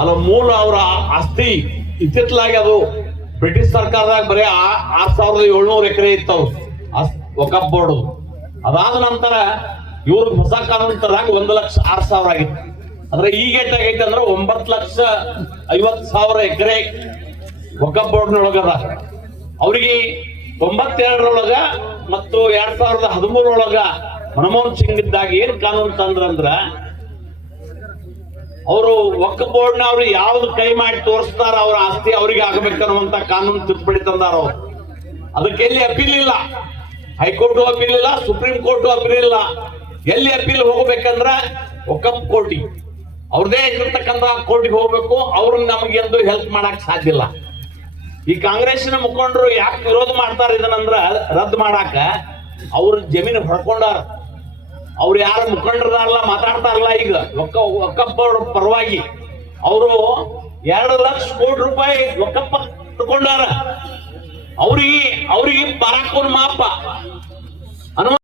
ಅಲ್ಲ ಮೂಲ ಅವರ ಆಸ್ತಿ ಇತ್ತಿತ್ತಲಾಗಿ ಅದು ಬ್ರಿಟಿಷ್ ಸರ್ಕಾರದಾಗ ಬರೀ 6,700 ಎಕರೆ ಇತ್ತವು ವಕಫ್ ಬೋರ್ಡ್. ಅದಾದ ನಂತರ ಇವ್ರಿಗೆ ಹೊಸ ಕಾನೂನು ತರಾಗ 1,06,000 ಆಗಿತ್ತು. ಆದ್ರೆ ಈಗ ಎಷ್ಟಾಗೈತೆ ಅಂದ್ರೆ 9,50,000 ಎಕರೆ ವಕಫ್ ಬೋರ್ಡ್ನೊಳಗದ. ಅವ್ರಿಗೆ 92ರೊಳಗ ಮತ್ತು 2013 ಮನಮೋಹನ್ ಸಿಂಗ್ ಇದ್ದಾಗ ಏನ್ ಕಾನೂನು ತಂದ್ರಂದ್ರ, ಅವರು ವಕ್ಫ್ ಬೋರ್ಡ್ನ ಅವ್ರು ಯಾವ್ದು ಕೈ ಮಾಡಿ ತೋರಿಸ್ತಾರ ಅವ್ರ ಆಸ್ತಿ ಅವ್ರಿಗೆ ಆಗಬೇಕನ್ನುವಂತ ಕಾನೂನು ತಿದ್ದುಪಡಿ ತಂದಾರ ಅವ್ರು. ಅದಕ್ಕೆ ಎಲ್ಲಿ ಅಪೀಲ್ ಇಲ್ಲ, ಹೈಕೋರ್ಟ್ ಅಪೀಲ್ ಇಲ್ಲ, ಸುಪ್ರೀಂ ಕೋರ್ಟ್ ಅಪೀಲ್ ಇಲ್ಲ. ಎಲ್ಲಿ ಅಪೀಲ್ ಹೋಗ್ಬೇಕಂದ್ರ ವಕ್ಫ್ ಕೋರ್ಟಿಗೆ, ಅವ್ರದೇ ಇರ್ತಕ್ಕಂಥ ಕೋರ್ಟಿಗೆ ಹೋಗ್ಬೇಕು. ಅವ್ರನ್ನ ನಮಗೆ ಎಂದು ಹೆಲ್ಪ್ ಮಾಡಕ್ ಸಾಧ್ಯ ಇಲ್ಲ. ಈ ಕಾಂಗ್ರೆಸ್ನ ಮುಖಂಡರು ಯಾಕೆ ವಿರೋಧ ಮಾಡ್ತಾರ ಇದನ್ನಂದ್ರ ರದ್ದು ಮಾಡಾಕ, ಅವ್ರ ಜಮೀನು ಹೊಡ್ಕೊಂಡಾರ. ಅವ್ರು ಯಾರು ಮುಖಂಡರಲ್ಲ ಮಾತಾಡ್ತಾರಲ್ಲ ಈಗ ವಕಫ್ ಬೋರ್ಡ್ ಪರವಾಗಿ, ಅವರು 2 ಲಕ್ಷ ಕೋಟಿ ರೂಪಾಯಿ ವಕಫ್ ತಗೊಂಡಾರ. ಅವ್ರಿಗೆ ಬರಾಕೋನ್ ಮಾಪ